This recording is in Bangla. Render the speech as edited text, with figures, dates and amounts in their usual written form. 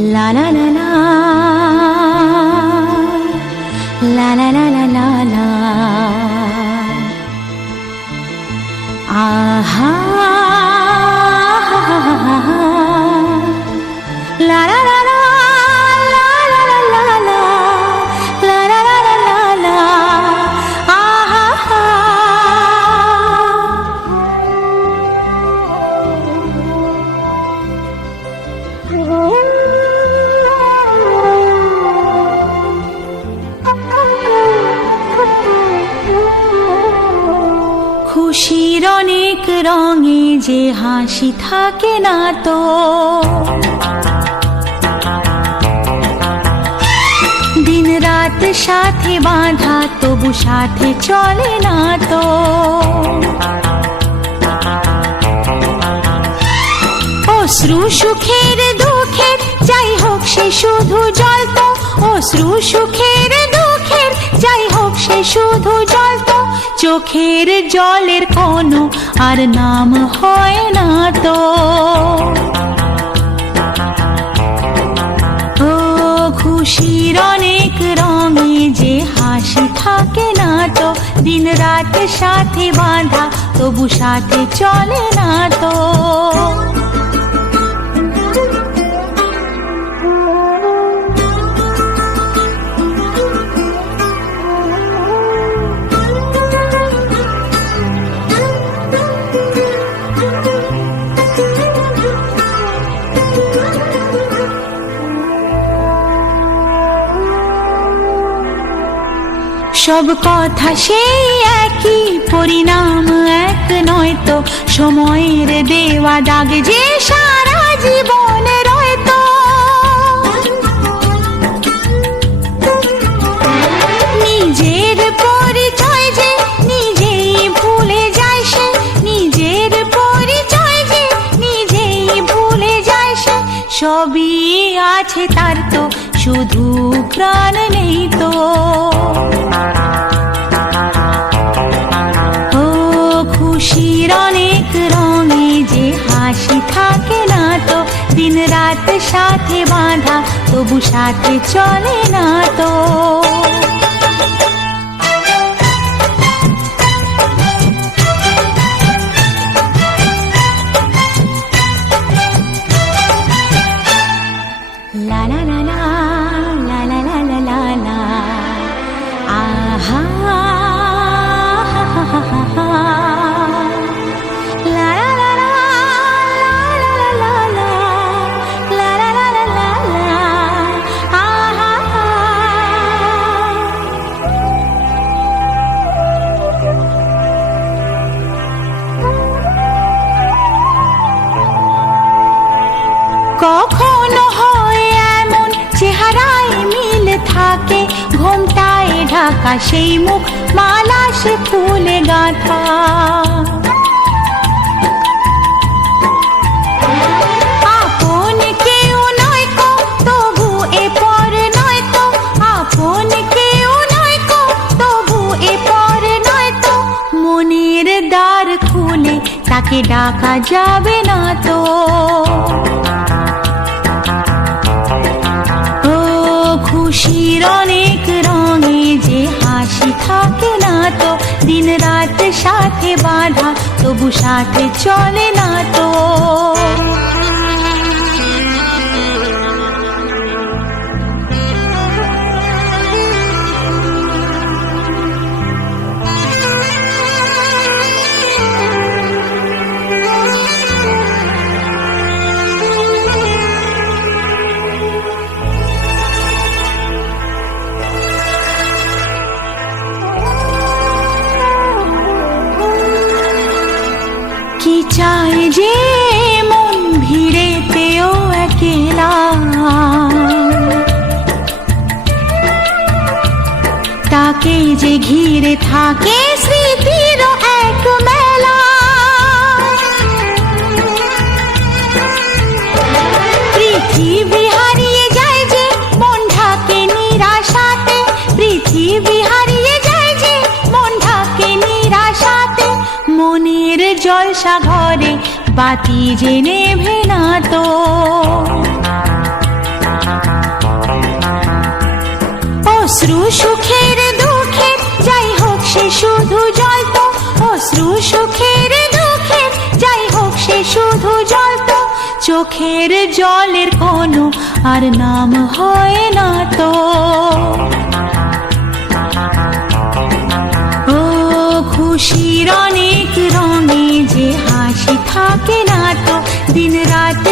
La la la la, la la la la la la. Aha, la la la la, la la la la la, la la la la la la. Aha. খুশির অনেক রঙে যে হাসি থাকে না তো, দিন রাত সাথে বাঁধা তবু সাথে চলে না তো। অশ্রু সুখের দুঃখের যাই হোক সে শুধু জল তো, অশ্রু সুখের দুঃখের যাই হোক সে শুধু জল তো। চোখের জলের কোনো আর নাম হয় না তো। ও খুশির অনেক রঙে যে হাসি থাকে না তো, দিন রাত সাথে বাঁধা তবু সাথে চলে না তো। সব কথা সেই একই, পরিণাম এক নয় তো। সময়ের দেওয়া দাগ যে সারা জীবন রয় তো। নিজের পরিচয় যে নিজেই ভুলে যায় সে, নিজের পরিচয় যে নিজেই ভুলে যায় সে। সবই আছে তার তো, শুধু প্রাণ নেই তো। ও খুশির অনেক রঙে যে হাসি থাকে না তো, দিন রাত সাথে বাঁধা তবু সাথে চলে না তো। La la la la, la la la la la la. Aha, la la la la, la la la la, la la la la la la. Aha. কখনো হয় এমন চেহারায় মিল থাকে, ঘোমটায় ঢাকা সেই মুখ মালা সে ফুলে গাঁথা। আপন কেউ নয় কো তবু এ পর নয় তো, আপন কেউ নয় কো তবু এ পর নয় তো। মনের দ্বার খুলে তাকে ডাকা যাবে না তো। খুশির অনেক রঙে যে হাসি থাকে না তো, দিন রাত সাথে বাঁধা তবু সাথে চলে না তো। কি চায় যে মন ভিড়েতেও একলা, তাকে যে ঘিরে থাকে স্মৃতির এক মেলা। পৃথিবী হারিয়ে যায় যে মন ঢাকে নিরাশাতে, পৃথিবী হারিয়ে যায় যে মন ঢাকে নিরাশাতে। মনের জলসা ঘরে বাতি যে নেভে না তো। অশ্রু সুখের দুঃখের যাই হোক সে শুধু জল তো চোখের জলের কোনো আর নাম হয় না তো। ও খুশির অনেক রঙে যে হাসি থাকে না তো দিন রাত